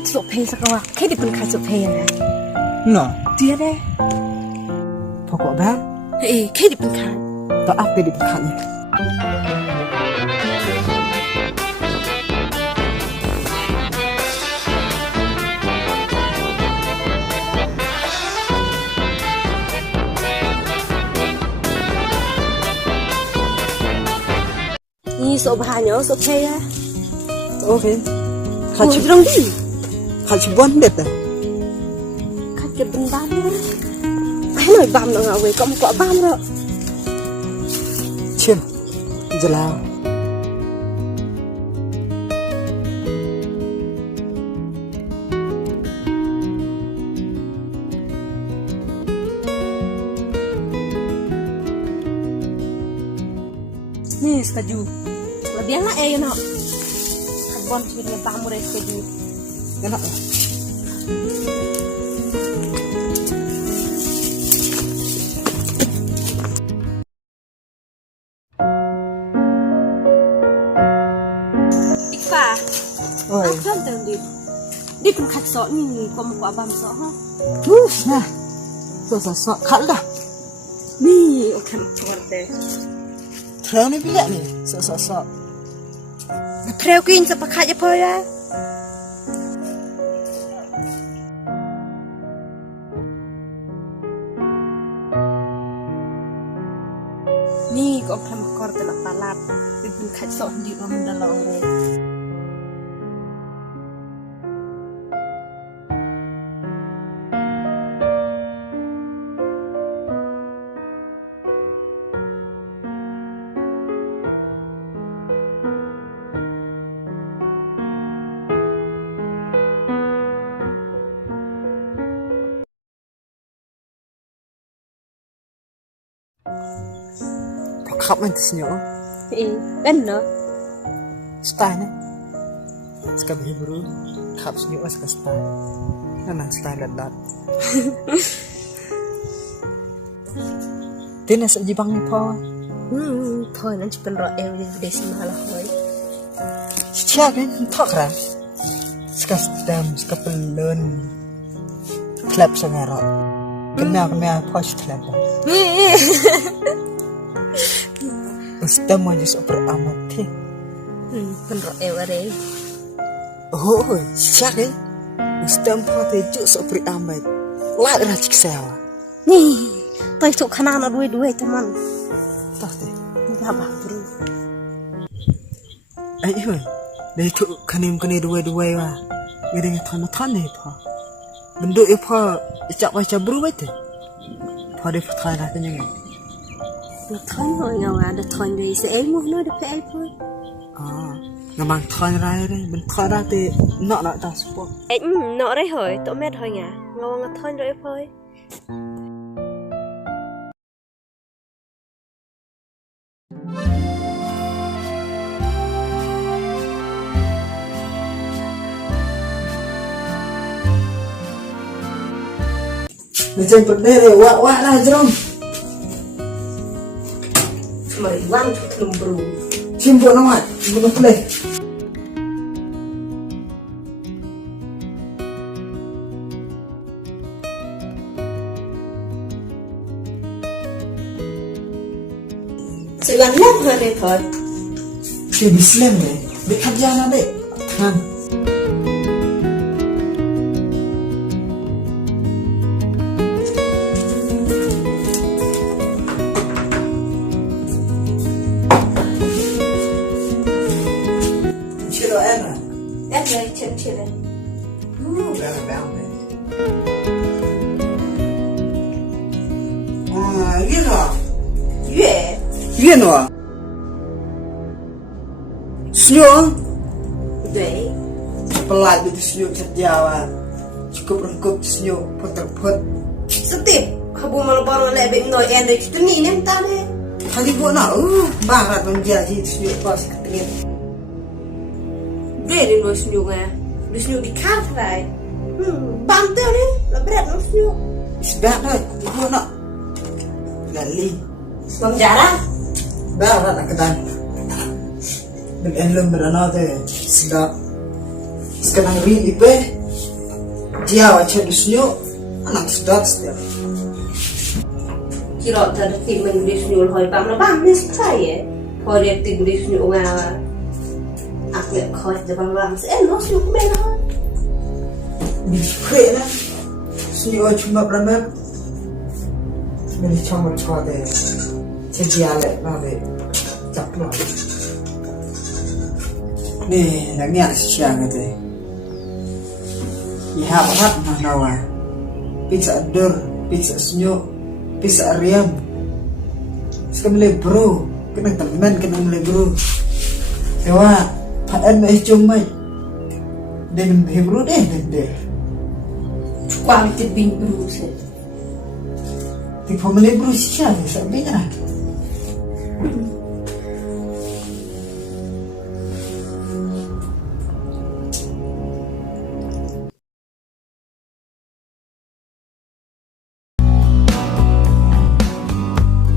Ni tu pay sekarang. Kau di pun kasut pay ni. No. Dia deh. Pokok bang. Kau di pun kan. Tak apa di pekan ni. Ni sobanyo so pay ya. Okey. Kau jurang di. Kacibuan det dah. Kau jurang bam ni. Kau nak bam nak awak kau muka bam lo. Cim. Jelau. Ni sekaju. Lebih lah nak. Bon ciri bam murah sekaju. Enak. Ikfa. Oi. Jangan di pun kasut ni kau muka bam so ha. Nah. So kal dah. Ni okey macam deh. Treo ni bila ni. So. Treo queen sepakat je apa ya? Ni kau pernah makor telah palat. Bibin kasut di rumah dalam orang. Khắp anh senyum. Benar. Style ni. Sekarang Hebrew. Khắp senyum sekarang style. Nana style dat. Tiada sahaja bang ni po. Thôi nanti penrok di desa malah hoy. Siapa kan tak kan? Sekarang pelun. Klap sangat. Kenal posh klap. Ustam aja super amat he. Penrok aware. Oh, siapa? Ustam pate juk super amat. Lah racik sewa. Ni, toy tu kanan dua teman. Tak deh. Ni apa bro? Ayo, dah tu kanim dua wah. Gede thon ni pa. Bentuk apa? Baca bro betul. Pada pertanyaan katanya ni. Thon thôi nhau ada thon đi sẽ mua nó được phải thôi. Ngamang thon rai đây, mình thon ra thì nọ ta support. Nọ đấy hỏi, tụi mẹ thôi nhỉ? Ngon thon rồi thôi. Macam pernah deh, wak lah jerong. Mari wang tu bro. Simpul nama, bukan boleh. Segan lem hari thôi. Si Muslim deh, bekerja deh. Kan. Em lấy chân này. Yên à? Dễ. Yên à? Senyum? Dễ. Pelat itu senyum sejauh. Cukup rengkup senyum put. Setip. Kamu malu baru lebih noi Enrik. Itu ni mentah deh. Tadi buat nak, barat menjadi senyum pas ketingin. Bredin var snugga. Du snugg I kallt där. Bante ni? Vad berätt om snugg? Sedap dah, ibu nak. Gali. Bang jarang? Barat nak kedan. Dan elem berana tu sedap. Sekarang ri ipe, dia macam disunyo anak sedap setiap. Kira tak ada tymmen di sini oleh bang ni saya. Kalau dia tymmen di sini orang aku nak kau jangan bang. Nos yuk mana? Dikit lah. Sunyo cuma berapa? Mesti cuma deh. Sedia le, nanti caplah. Nih, yang ni ada siang tu. Ia apa nak nawa? Pizza dur, pizza sunyo. Bisa Ariam, sekarang bro, kena teman kena bro. Ewa, padan mai cuma, dan bro deh. Kualiti bing bro sih. Tipe mele bro siapa? Sampai kan?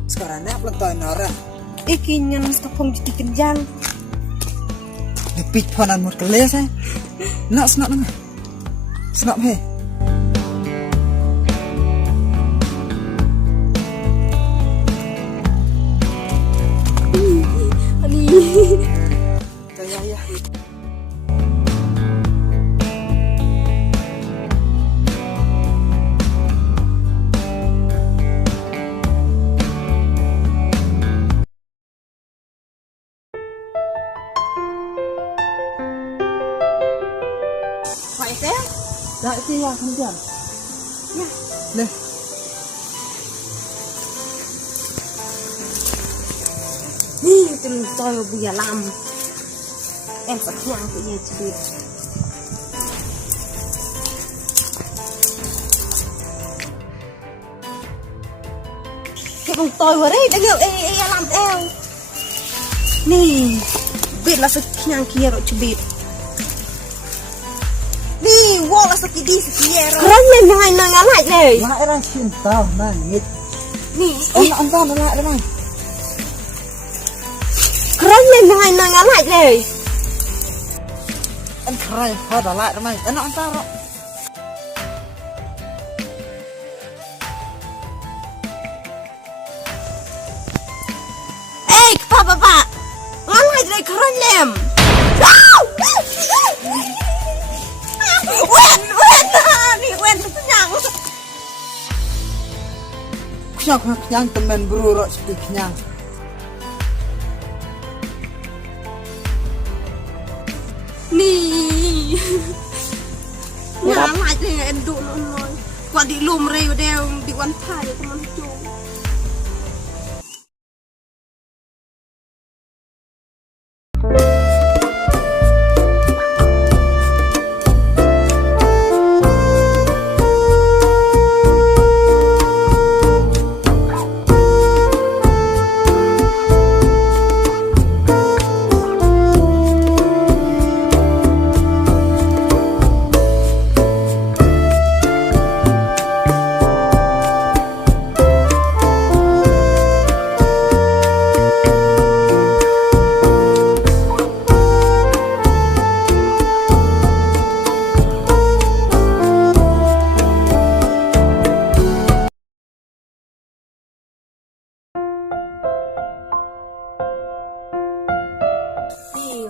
Sekarang nak pelantai nara. Iki nyan sekapong jadi kenjang. Lepit panan mur keles eh. Nak senap nang. Senap he. Ani. Ya. Tak tiada kemudian. Ya. Leh. Ni tu toy buaya lam. Sekian tu ye cebit. Kebong toy wari dengar lam el. Ni bit lah sekian kira cebit. Ni wala sakit di sekian. Keren yang nang alat le. Mak era cinta nangit. Ni Entah nak mana. keren yang nang alat le. Anh khai pada lại mày. Entah. Papa. Alat le keren lem. Wen kenyang. Kenyang teman bro rok seperti kenyang. Ni. Nyala je enduk noi. Kuat di lum rei dia di wan pai teman tu.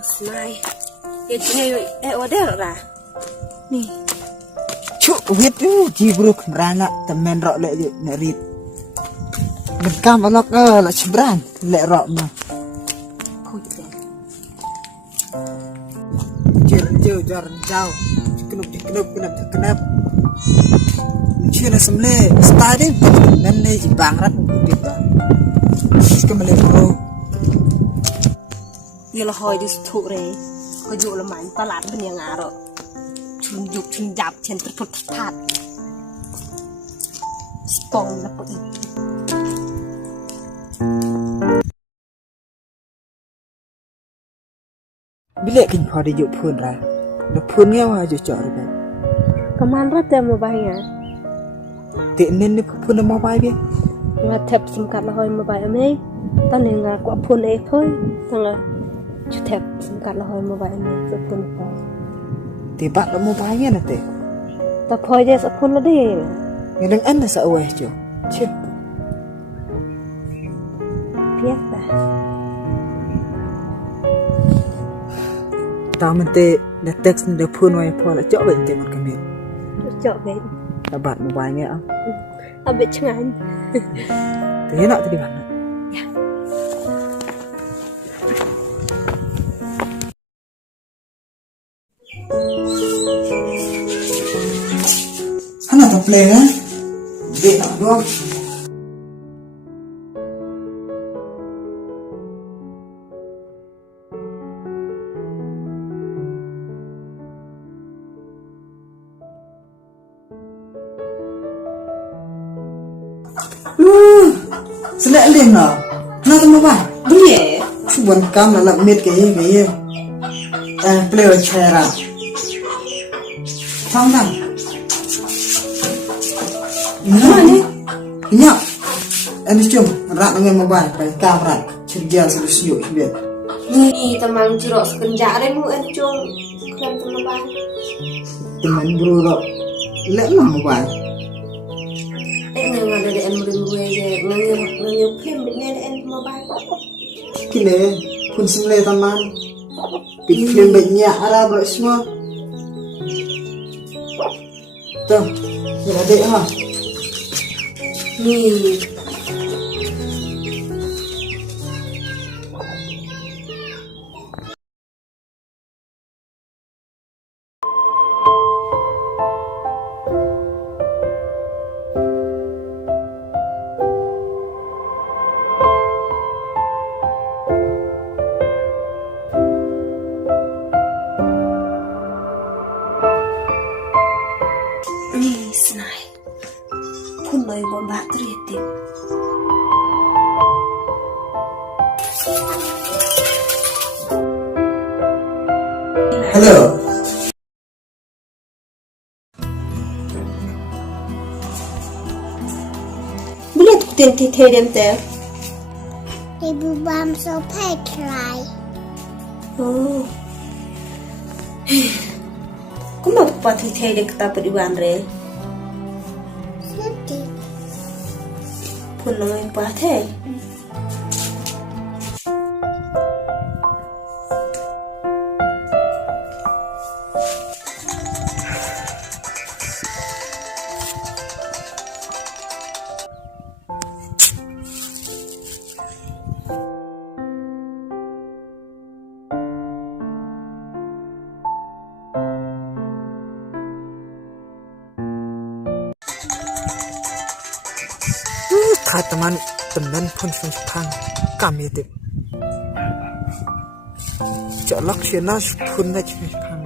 Snai. Ini order lah. Ni. Cuk, wait tu jibruk beranak temen rok lek je nerit. Bekam anak lah cebran lek rok mah. Kucing. Jar jauh. Kenap. Cina semle stadium dan ni bang rat bit ba. Sekemale bro. Dia lah hoi di situ re. Kau jual leman talat ben yang ngaro. Cunjuk cunjap center putpat. Spong lah pun. Bila kin pha di juk phun ra. Da phun nge wa ju chor ba. Kaman rat te mobile. Ti nen ni phun da mobile bi. Nga tap sim card lah hoi mobile me. Tan ni nga ko phun e thôi. Tanga chu tap sim card lah hoi mobile me so phun pa. Ti bat da mobile nge na te. Ta พอจะสักคนละดิ Nghe đang ăn là sợ quay chứ Chứ เพียกแต่ Tao mình tê Đã text được phun ngoài phó là chỗ bệnh tê một cái miệng เจาะเบ็ด Là bạn một vài nghe không เอาเบ็ดช่างอัน Thế nào thì đi bạn ạ Hắn là tập lề á Vệ nào đúng không Sẽ lẽ liền nào Nào tao mua bài Đúng vậy. Buồn cam là lậm miệt cái gì player chair à Xong nào Nhạc Em đi chung Rạng nghe mua bài Phải cam rạng Trên kia sẽ được sử dụng biệt Ni tamang jeruk sekenjak deh mu encung klan teman. Temen bro lo Lẽ là mua bài Nang ada di em gue je nang film ni em mobile. Kini Pun semula teman Pit film banyak Arab bro semua Tuh Yang adik ha Ni senai. Pun loy bomba triatin. Hello Bila tu tenti tedem te. Ibu bam so petrai. Oh. Kuma pati tedem kita periwan re. Sedih. Pun loy pati. Thai teman pun pang kami itu. Jalak sih nas pun nak pang.